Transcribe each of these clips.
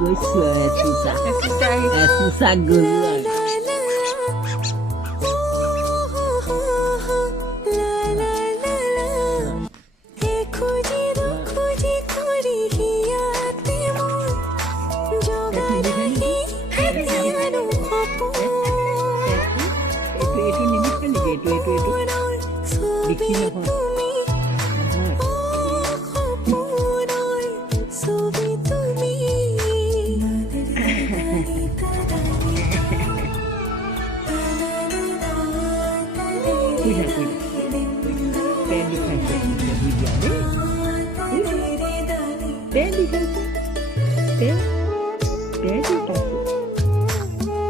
গৈছো এচুচা গ'লো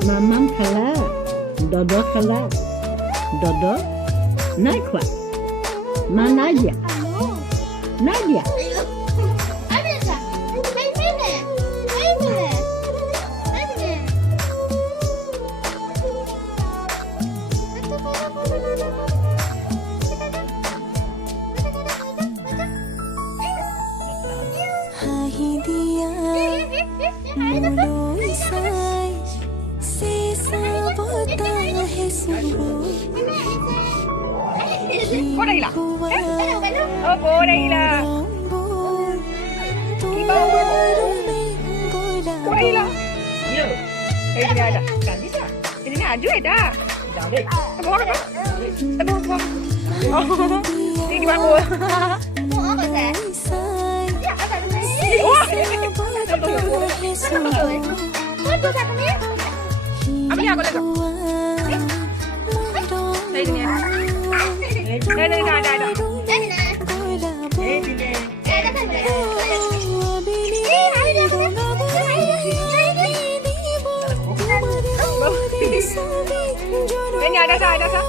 Mamam খালা দদ খালা দদ নাই খোৱা মা নাই দিয়া নাই দিয়া Cô đây là cô đây là cô đây là đây là ini aju ya dah bawa ini gimana bu mau apa sih ya apa sih wah apa ya boleh đây nè đây đây đây đây đây nhà đây sai đây sao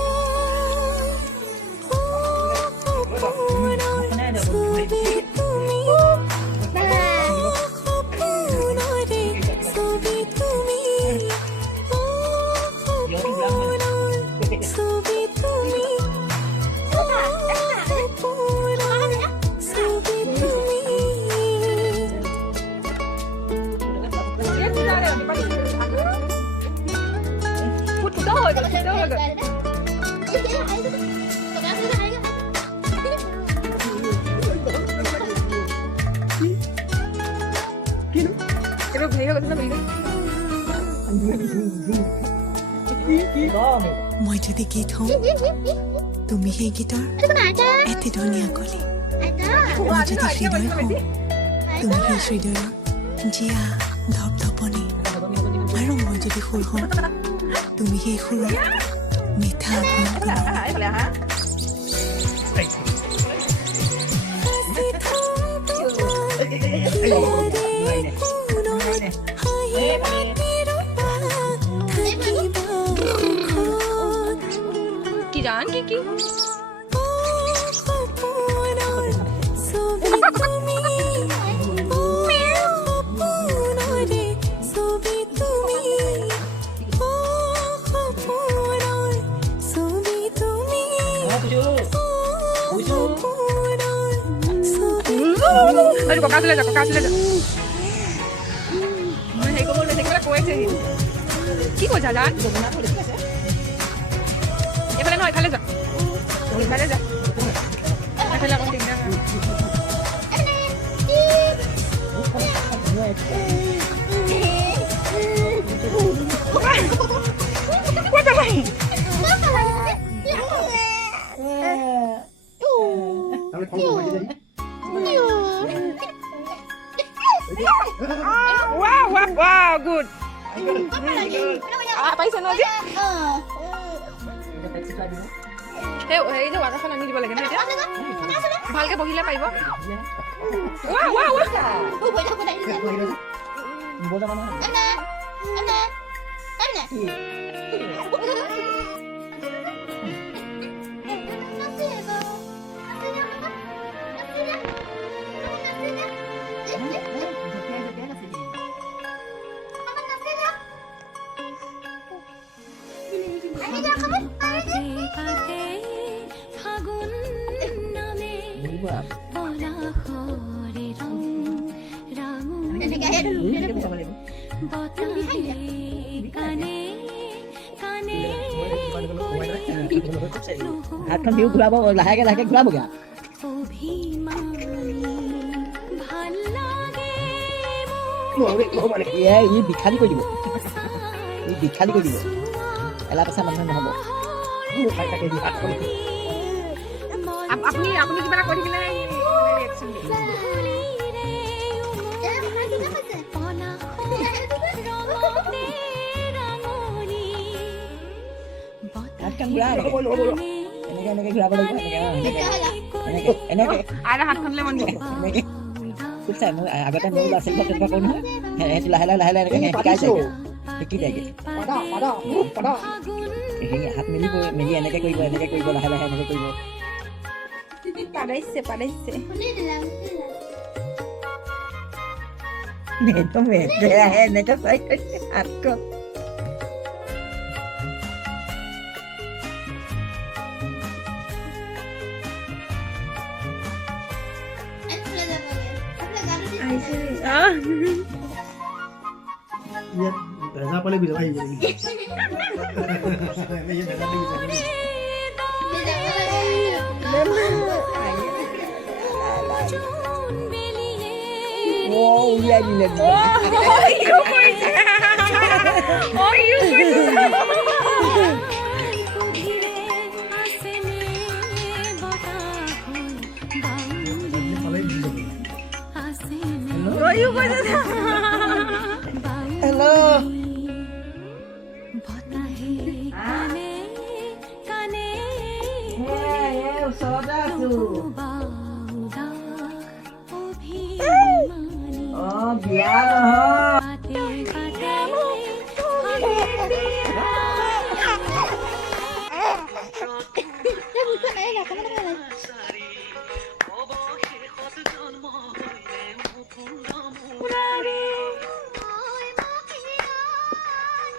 মই যদি গীত হওঁ তুমি সেই গীতৰ এটি ধুনীয়া কলি মই যদি হৃদয় হওঁ তুমি সেই হৃদয়ৰ জীয়া ধপধপনি আৰু মই যদি সুৰ হওঁ তুমি সেই সুৰৰ মিঠা কি জান কি কি Aduh, kok kasih aja. Mình thấy có một lần thấy cái cô ấy thì kí của chả chán. Em phải lên hỏi khai lên rồi. Khai là con tình đang. What the hell? Wow, good. পাইছে ন যে এই যে ৱাটাৰখন আনি দিব লাগে ন এতিয়া ভালকে বহিলে পাৰিব হাতখন বিহু ঘূৰাব লাহেকে লাহেকে ঘূৰাবগৈ আৰু ই বিখালী কৰি দিব ই বিখালী কৰি দিব এলা পেচা মানুহে নহ'ব আপুনি কিবা এটা কৰি থাকিলে ৰিয়েকশ্যন দিয়ে হাতখন ঘূৰা এনেকৈ এনেকৈ ঘূৰাব লাগিব এনেকৈ আৰু হাতখনলৈ মন দিব এনেকৈ খুব চাই মোৰ আগতে মোৰ ল'ৰা ছোৱালীবিলাক তেনেকুৱা কৰোঁ নহয় সেইটো লাহে লাহে এনেকৈ শিকাই যায়গৈ শিকি যায়গৈ হাত মেলিব মেলি এনেকৈ কৰিব লাহে লাহে এনেকৈ কৰিব পাদাইছে এনেকৈ চাই হাতখন ভেজা পালে বিজা আহি যায় উলিয়াই দিলে হেল্ল' ওচৰতে আছো বিয়া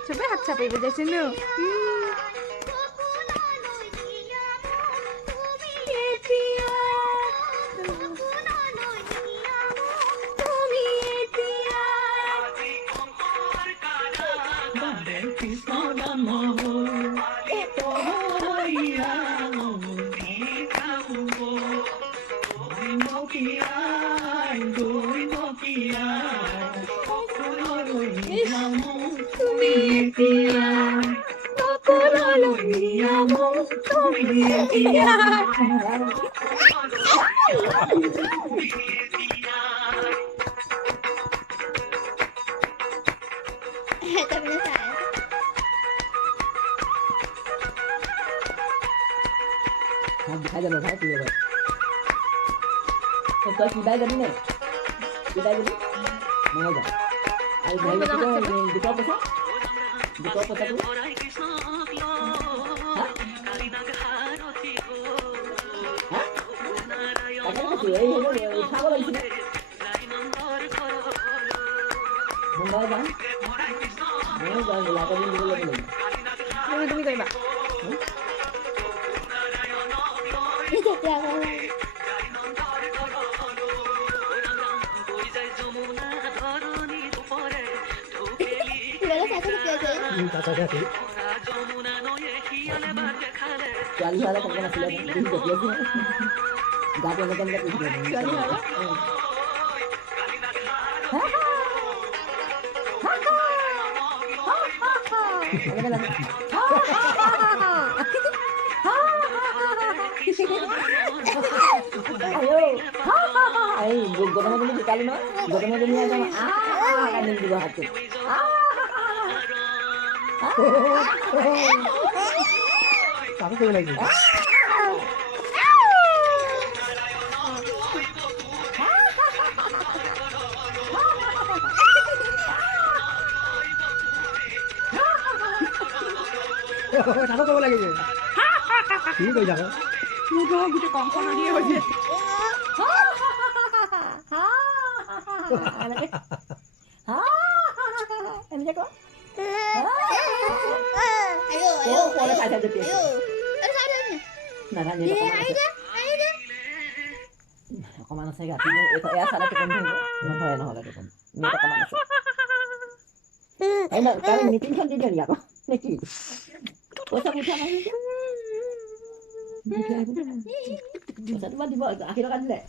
চবে হাত চাপি বজাইছে ন খাই যাব খাই তুই তই কিবাই যাবি নে কিবাই যাবি নহয় যা আৰু দুটা পইচা পইচাটো খাব লাগিছিলে মুম্বাই যাম তুমি কৰিবা ছোৱালী হোৱালে ক'ব নাছিলে গাটো এনেকৈ এনেকৈ গতমাজনী শিকালি ন গতমাজনী একদম কান্দি দিব হাতটো কাম কৰিব লাগিব তাতো ক'ব লাগিব কি কৈ যাব গোটেই কংখন দিয়ে হৈ যায় এনেকৈ ক অকণমান আছে গাঁঠি এয়া চালে টোপনি ধৰিব নহ'লে টোপনি ini kemana sih? Enak kali ini tinggal ya kok. Neki. Bosan muda mana sih? Bosan tiba-tiba akhirnya kan lek.